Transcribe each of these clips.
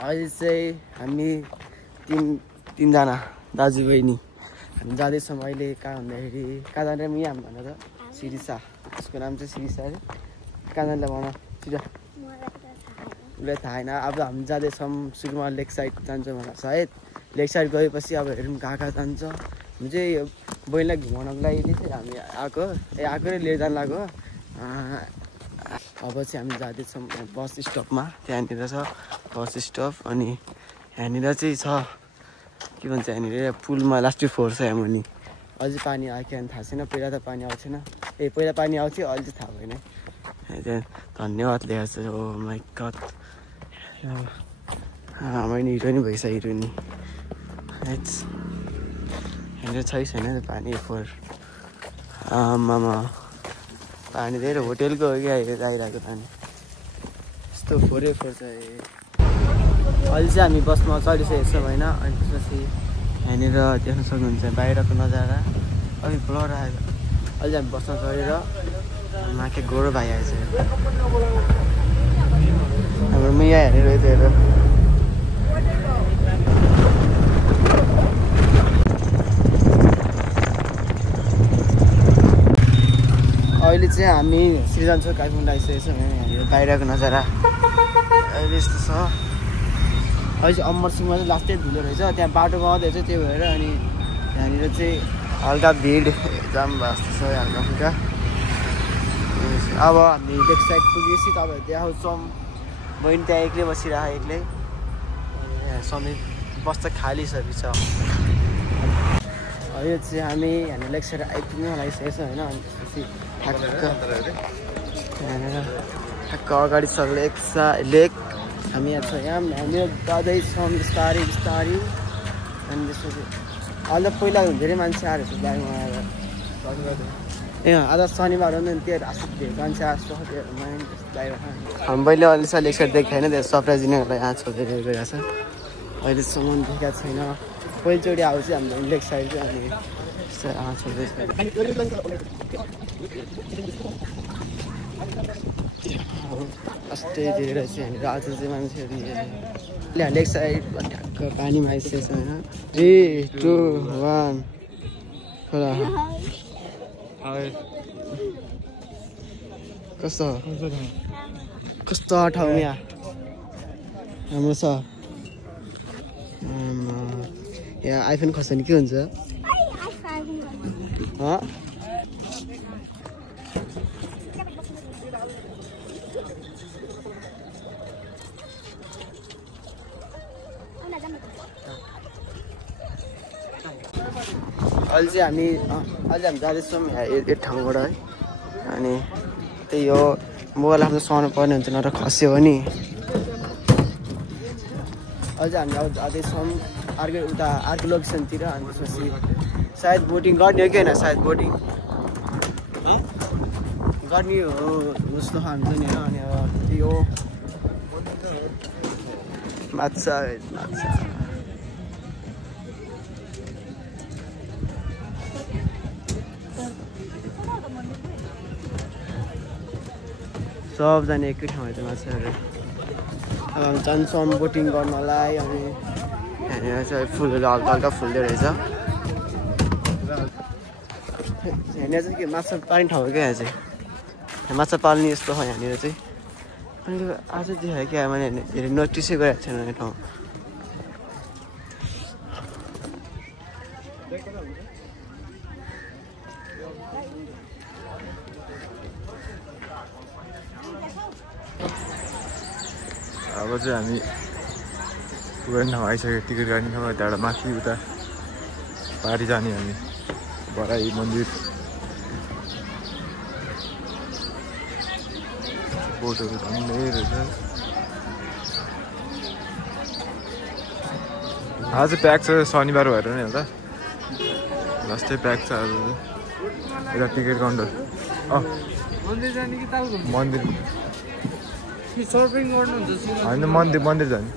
अहिले चाहिँ हामी तीनजना दाजुबहिनी हामी जाँदैछौँ अहिले कहाँ भन्दाखेरि कहाँ जाने यहाँ भन त शिरिषा उसको नाम चाहिँ शिरिषा अरे कहाँ जाने भन छिटो उसलाई थाहा छैन अब हामी जाँदैछौँ सुकुमा लेक साइड जान्छौँ होला सायद लेक साइड गएपछि अब हेरौँ कहाँ कहाँ जान्छ हामी चाहिँ बहिनीलाई घुमाउनको लागि चाहिँ हामी आएको र लिएर जानु लाग्यो अब चाहिँ हामी जाँदैछौँ बस स्टपमा त्यहाँनिर छ बस स्टप अनि यहाँनिर चाहिँ छ के भन्छ यहाँनिर पुलमा लास्ट फ्लोर छ यहाँ मुनि अझै पानी आयो कि थाहा छैन पहिला त पानी आउँथेन पहिला पानी आउँथ्यो अहिले चाहिँ थाहा भएन धन्यवाद लेखेको छ ओ माई गड मैले हिरोइनी भइसक्यो हिरोइनी यहाँनिर छैन पानी फोहोर आमामा पानी धेरै होटेलको हो कि आइरहेको पानी यस्तो फोहोरै फोहोर छ अहिले चाहिँ हामी बसमा चढिसकेको छौँ होइन अनि त्यसपछि यहाँनिर देख्न सक्नुहुन्छ बाहिरको नजारा अलि ब्लर आएको अहिले हामी बसमा चढेर माथि गोरो भाइ आएछ हाम्रो मैया हेरेर हेरेर अहिले चाहिँ हामी श्रीजान्चोक कालिम्पोङ आइसकेको छौँ यहाँनिर बाहिरको नजारा अहिले यस्तो छ अहिले चाहिँ अमरसिंहमा चाहिँ लास्टै धुलो रहेछ त्यहाँ बाटो बन्दैछ त्यही भएर अनि यहाँनिर चाहिँ हल्का भिड जाम भएको छ हल्का फुल्का अब हामी लेक साइड पुगेपछि तपाईँहरू देखाउँछौँ बहिनी त्यहाँ एक्लै बसिरहेको एक्लै सबै बस चाहिँ खाली छ यो चाहिँ हामी यहाँनिर लेक साइड आइपुग्नु लागिसकेको छ होइन अनि त्यसपछि ठ्याक्क अगाडि छ लेक हामी यहाँ छ यहाँनिर जाँदैछौँ बिस्तारै बिस्तारै अनि त्यसपछि अन्त पहिला धेरै मान्छे आएर बाइकमा आएर आज शनिबार हो नि त्यो धेरै मान्छे आएको हामी मैले अलिक लेक साइड देखाएन त्यो सरप्राइज दिनेहरूलाई यहाँ छोडेर गइरहेको छ अहिलेसम्म देखाएको छैन पहिलोचोटि आउँछ हाम्रो लेक साइड चाहिँ अनि छोड्दैछ अस्ति धेरै चाहिँ यहाँनिर आज चाहिँ मान्छेहरू लेक साइड ठ्याक्क पानीमा आइसकेको छ होइन 3, 2, 1 खोला कस्तो ठाउँ यहाँ राम्रो छ यहाँ आइफोन खस्छ नि के हुन्छ अहिले चाहिँ हामी जाँदैछौँ एक ठाउँबाट है अनि त्यही हो मोबाइल आफ्नो सुहाउनु पर्ने हुन्छ नत्र खस्यो भने अहिले चाहिँ हामी अब जाँदैछौँ अर्को लोकेसनतिर अनि त्यसपछि सायद बोटिङ गर्ने हो कि होइन सायद बोटिङ गर्ने हो जस्तो खान्छ नि होइन अनि अब त्यही हो माछा सबजना एकै ठाउँमा चाहिँ माछाहरू अब हामी जान्छौँ बोटिङ गर्नलाई अनि यहाँनिर चाहिँ फुलहरू हल्का हल्का फुल्दो रहेछ यहाँनिर चाहिँ के माछा पाल्ने ठाउँ हो क्या यहाँ चाहिँ माछा पाल्ने यस्तो छ यहाँनिर चाहिँ अनि आज देखायो क्या मैले धेरै नोटिसै गरेको छैन यो ठाउँ अब चाहिँ हामी पुग्ने ठाउँ आइसक्यो टिकट काट्ने ठाउँ त्यहाँबाट माथि उता पारी जाने हामी बराई मन्दिर बोटहरू झन्डै रहेछ आज प्याक छ शनिबार भएर नि होला लास्टै प्याक छ आज यता टिकट काउन्टर मन्दिर होइन मन्दिर जाने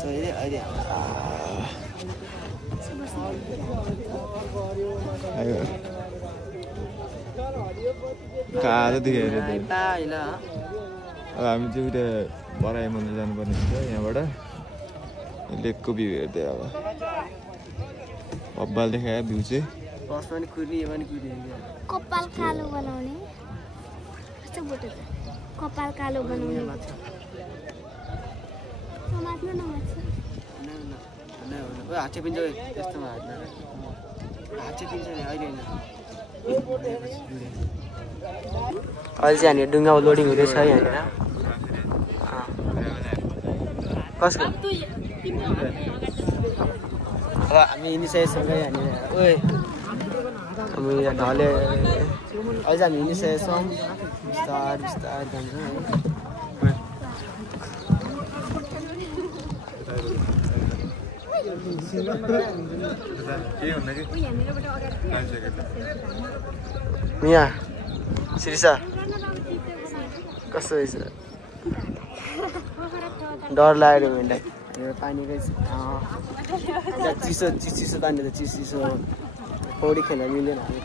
अहिले कहाँ देखेर अब हामी चाहिँ उता बराई मन्दिर जानुपर्ने हुन्छ यहाँबाट लेकको भ्यू हेर्दै अब बब्बाल देखायो भ्यू चाहिँ कपाल कालो बनाउने कपाल कालो बनाउने हाते पिन्छ त्यस्तोमा हाते पिन्छ नि अहिले अहिले चाहिँ हामी डुङ्गामा लोडिङ हुँदैछ यहाँनिर कसको अब हामी हिँडिसकेछौँ यहाँनिर ओए हामी ढले अहिले चाहिँ हामी हिँडिसकेछौँ बिस्तार बिस्तार जान्छौँ मिया श्रीसा कस्तो रहेछ डर लाग्यो हामीलाई पानीकै चिसो चिसो तान्ने त चिसो पौडी खेल्न मिल्दैन हामी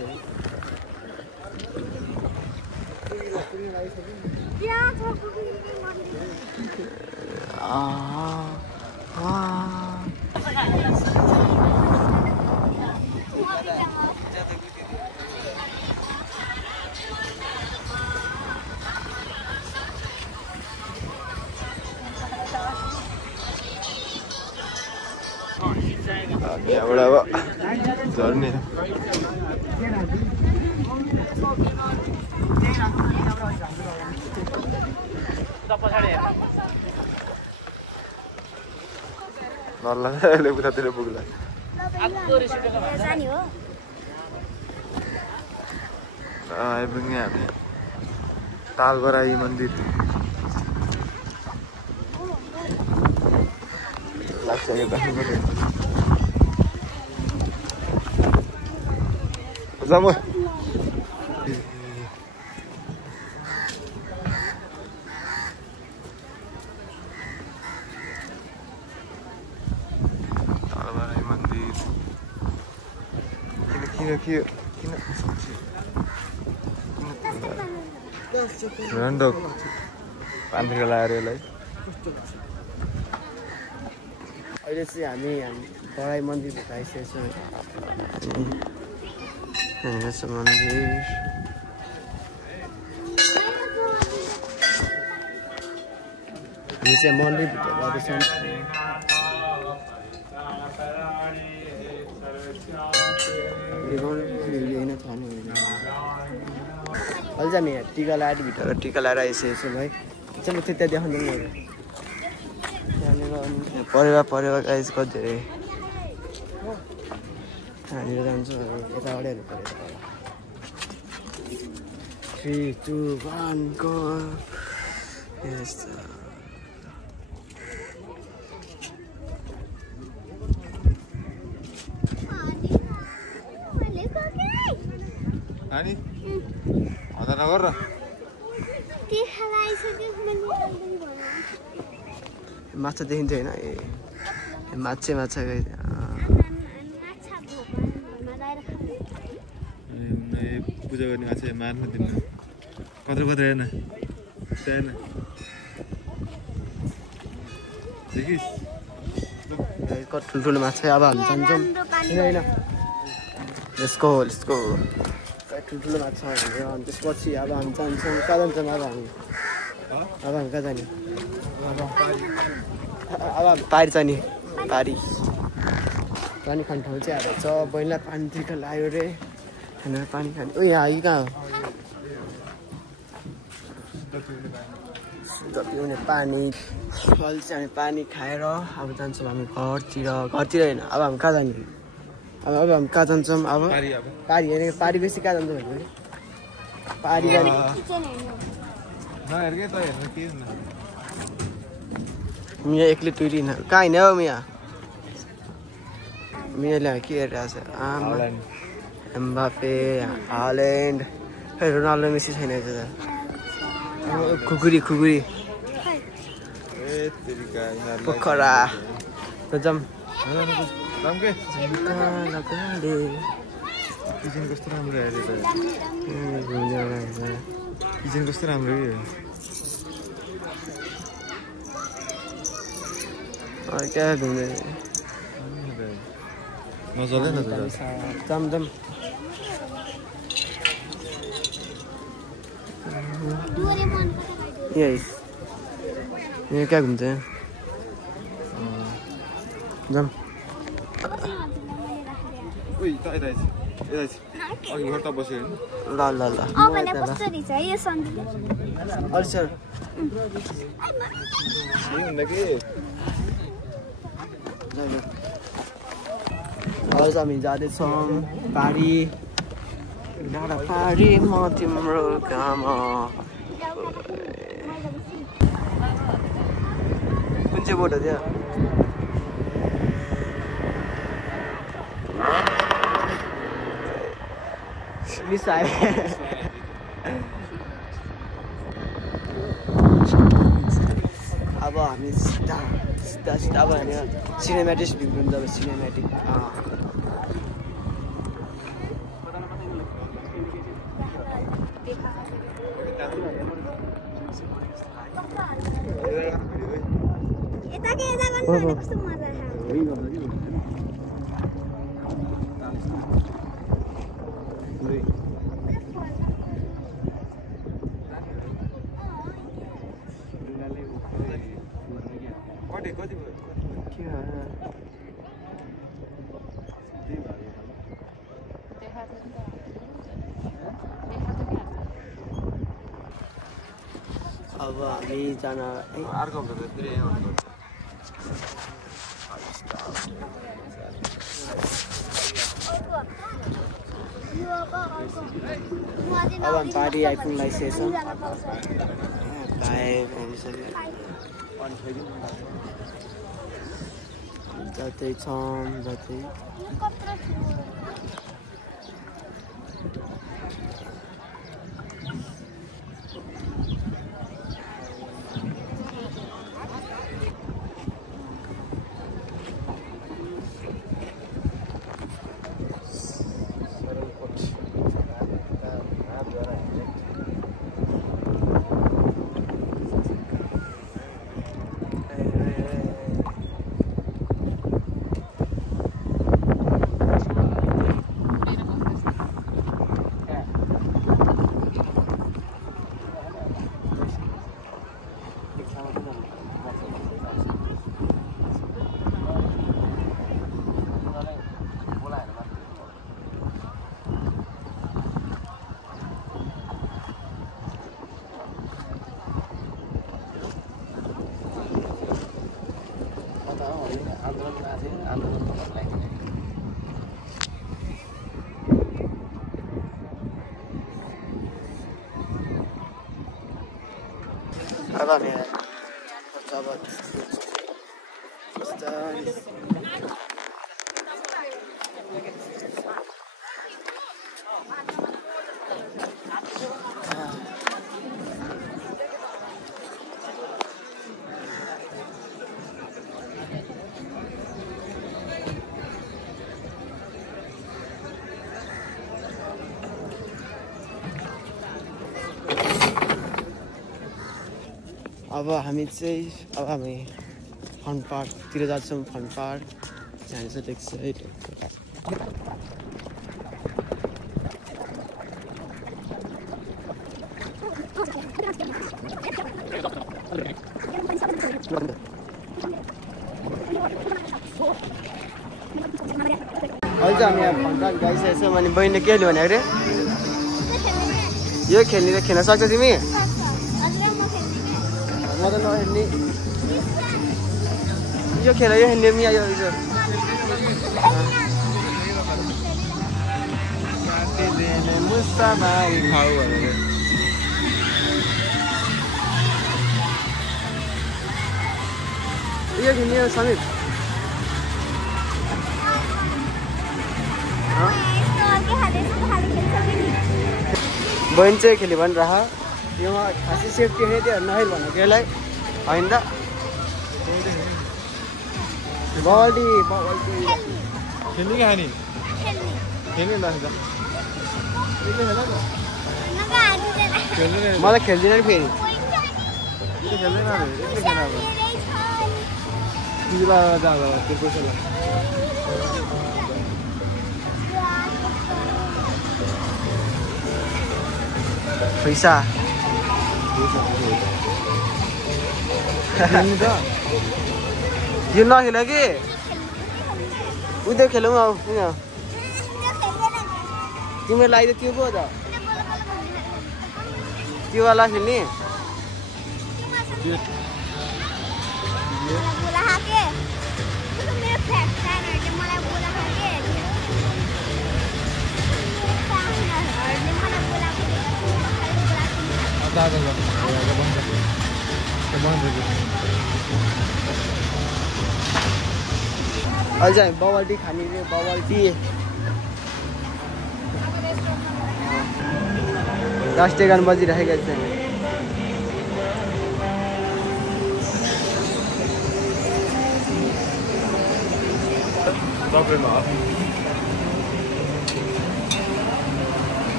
यहाँबाट अब झर्ने नल्ला उतातिर पुग्ला आइपुग्ने हामी तालबराई मन्दिर लाग्छ जाम तालबराई मन्दिर किन रन्डक पानीको लगाएर यसलाई अहिले चाहिँ हामी बराई मन्दिरभित्र आइसकेको छौँ मन्दिर हामी चाहिँ मन्दिरभित्र जाँदैछौँ अहिले चाहिँ हामी टिका लगाएर भित्र टिका लगाएर आइसकेको छौँ है चाहिँ म त्यता देखाउँदैन त्यहाँनिर परेवा गाइस कति धेरै हामीहरू जान्छौँ यताबाट हेर्नु पऱ्यो 3, 2, 1 go यस्तो अनि हदा नगर र माछा देखिन्थ्यो होइन ए माछा गए पूजा गर्ने माछा मार्न दिन्न कत्रो हेर्न हेर्न देखिस् ठुल्ठुलो माछा अब हामी जान्छौँ होइन यसको ठुल्ठुलो माछा अनि त्यसपछि अब हामी जान्छौँ कहाँ जान्छौँ अब हामी कहाँ जाने अब पारी जाने पानी खाने ठाउँ चाहिँ अब छ बहिनीलाई पानी तिर्खा लाग्यो रे खाना पानी खाने ओ यहाँ कि कहाँ हो पिउने पानी अहिले चाहिँ हामी पानी खाएर अब जान्छौँ हामी घरतिर होइन अब हामी कहाँ जाने अब हामी कहाँ जान्छौँ अब पारी हेरेको पारी बेसी कहाँ जान्छौँ भने पारी जाने मिया एक्लै टुरिन कहाँ हिँड्यो हौ मिया मियाले के हेरिरहेको छ एम्बापे हाल्यान्ड खै रोनाल्डो मेसी छैन त खुकुरी पोखरा जाम जाम के किचन कस्तो राम्रो आयो त किचन कस्तो राम्रो क्या घुम्ने नचल्दैन त जाम जाम यस यहाँ क्या घुम्छ जाम उही त यता अघि घर बस्यो ल ल ल सर आज हामी जाँदैछौँ पारी डाँडा पारी म तिम्रो काम कुन चाहिँ बोट हो त्यो मिसाए अब हामी सिधा भयो भने सिनेमेटिक भ्यू हुन्छ अब सिनेमेटिक अब हामी जान अर्को फेरि अब हामी पारी आइपुग्न लागिसकेको जाँदैछौँ जाँदै अब हामी चाहिँ अब हामी फन पार्कतिर जान्छौँ फन पार्क जान्छ टेक साइड अहिले चाहिँ हामी यहाँ फन पार्क गइसकेको छौँ अनि बहिनीले के भन्यो अरे यो खेल्न सक्छ तिमी म त नहेर्ने यो खेल्ने पनि आयो मुस्तामारी खाऊ भनेर यो खेल्ने समीप बहिनी चाहिँ खेल्यो भने राख यो खासै सेफ्टी होइन त्यो नहेर भनेको यसलाई होइन त बल्टी खेल्ने कि खाने खेल्ने ल मलाई खेल्दैन नि फेरि खेल्दैन तिमीलाई जाँदा त्यो पैसा पैसा यो नखेल कि उयो खेलौँ अब तिम्रो लागि त त्यो पो त त्यो वाला खेल्ने अझ हामी बबल टी खाने रे बबल टी राष्ट्रिय गान बजिरहेका छन्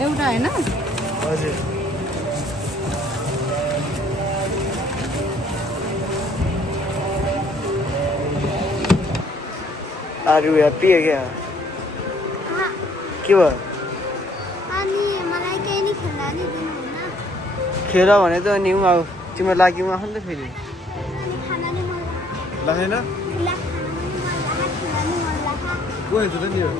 एउटा हैन हजुर Are you happy again? के भयो अनि मलाई केही नि खेल्न नि दिनुहुन्न खेल भने त नि अब तिम्रो लागि म आउँ नि त फेरि अनि खाना नि मन लाग्दैन लाग्छ खेल्न नि मन लाग्छ को हेर्छ त नि यो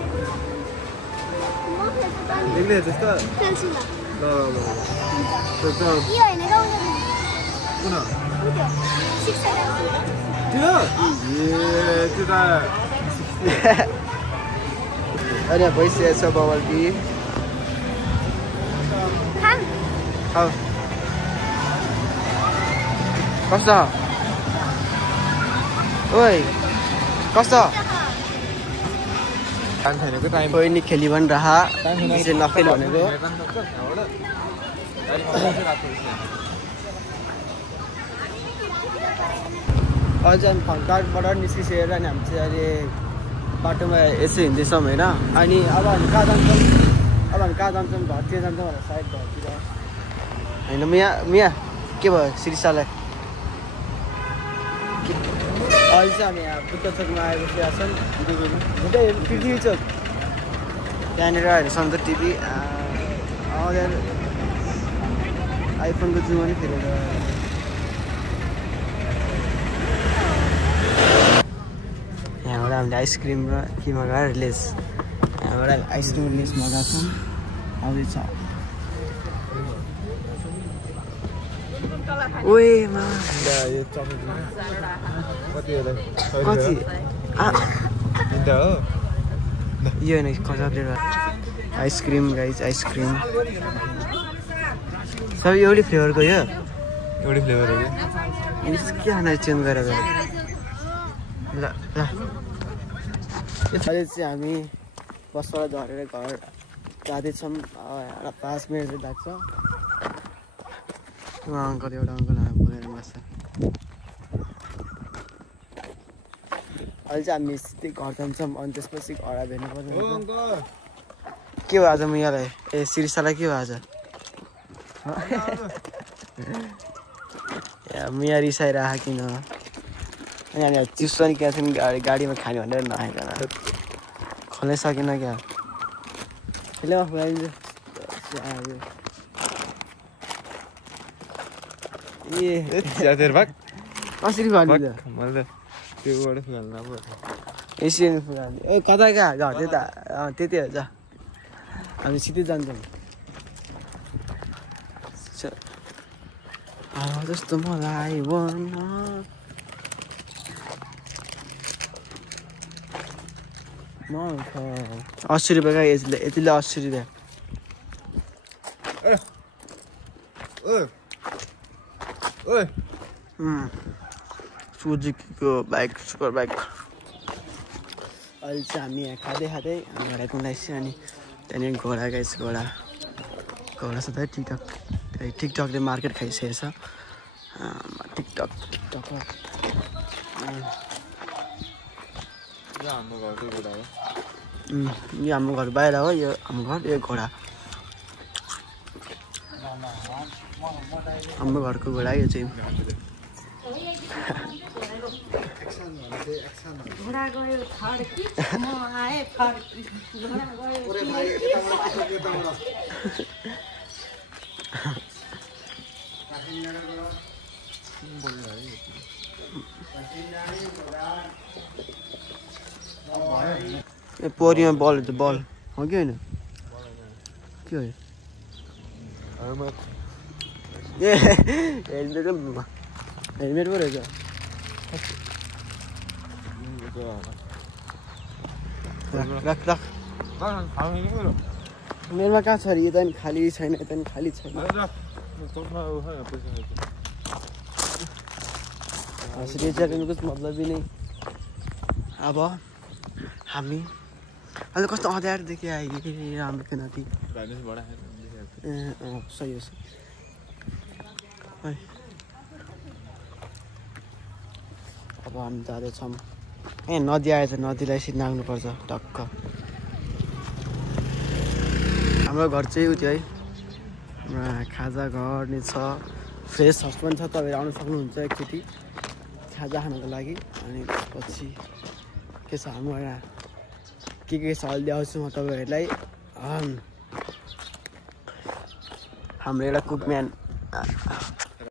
म खेल्छु त नि तिमीले हेर्छस् त खेल्छु ल ल ल त यो हैन गाउँछ कुन उयो 6 त्यो ए त्यो त अनि भइसकेको छ बबल टी खान हौ कस्तो ओइ कस्तो टाइम छैनको टाइम कोही नि खेली पनि रहा चाहिँ नखेल भनेको अझ अनि फङ्कारबाट निस्किसकेर अनि हामी चाहिँ अहिले बाटोमा यसो हिँड्दैछौँ होइन अनि अब हामी कहाँ जान्छौँ घरतिर जान्छौँ होला सायद घरतिर होइन मिया के भयो शिरिषालाई अहिले चाहिँ हामी यहाँ बुद्ध चोकमा आइबसेका छौँ पृथ्वी चोक त्यहाँनिर हेर्छौँ त टिभी आइफोनको जुम पनि फेरेर यहाँबाट हामीले आइसक्रिम र के मगाएर लेस यहाँबाट आइसक्रिम लेस मगाएको छौँ आउँदैछ ओए मा कति यो होइन कजाबले आइसक्रिम गाइज आइसक्रिम सबै एउटै फ्लेभरको यो एउटै फ्लेभर हो के खाना चेन्ज गरेर ल ल अहिले चाहिँ हामी बसबाट झरेर घर जाँदैछौँ 5 मिनट चाहिँ लाग्छ उहाँ अङ्कल एउटा अङ्कल बोलेर बस्छ अहिले चाहिँ हामी सिधै घर जान्छौँ अनि त्यसपछि घर भेट्नु पर्छ के भयो आज म यहाँलाई ए शिरिषालाई के भयो आज मिया रिसाएर आएको किन अनि हामी चिसो नि क्या थियौँ गाडीमा खाने भनेर नआइकन खोलै सकेन क्या त्यसले फुलाइदिन्छ ए कसरी फुलिन्छ त्योबाट फुल्नु अब यसरी फुलाउने ए कता कहाँ घर त्यता त्यति हो जा हामी सिधै जान्छौँ जस्तो मलाई भन 80 रुपियाँ यतिले 80 रुपियाँ सुजुकीको बाइक सुपर बाइक अहिले चाहिँ हामी यहाँ खाँदै घर आइपुग्दैछ अनि त्यहाँनिर घोडा गाइस घोडा घोडा छ त टिकटकले मार्केट खाइसकेछ टिकटक हाम्रो घरकै घोडा हो यो हाम्रो घर बाहिर हो यो हाम्रो घर यो घोडा हाम्रो घरको घोडा यो चाहिँ घोडा गयो फर्की म आए फर्की घोडा गयो ए पोरीमा बल त बल हो कि होइन के हो ए हेलमेट पो रहेछ राख मेरोमा कहाँ छ अरे यता पनि खाली छैन यता पनि खाली छैन हँसरी च्यालेन्जको मतलब नै अब हामी अहिले कस्तो अँध्यारो देखि आइए हाम्रो के नाति सही हो अब हामी जाँदैछौँ ए नदी आएछ नदीलाई यसरी नाग्नुपर्छ टक्क हाम्रो घर चाहिँ उ त्यो है हाम्रो खाजा घर नि छ फ्रेस हाउस पनि छ तपाईँहरू आउनु सक्नुहुन्छ एकचोटि खाजा खानको लागि अनि त्यसपछि के छ हाम्रो यहाँ के छ अहिले आउँछु म तपाईँहरूलाई हाम्रो एउटा कुकम्यान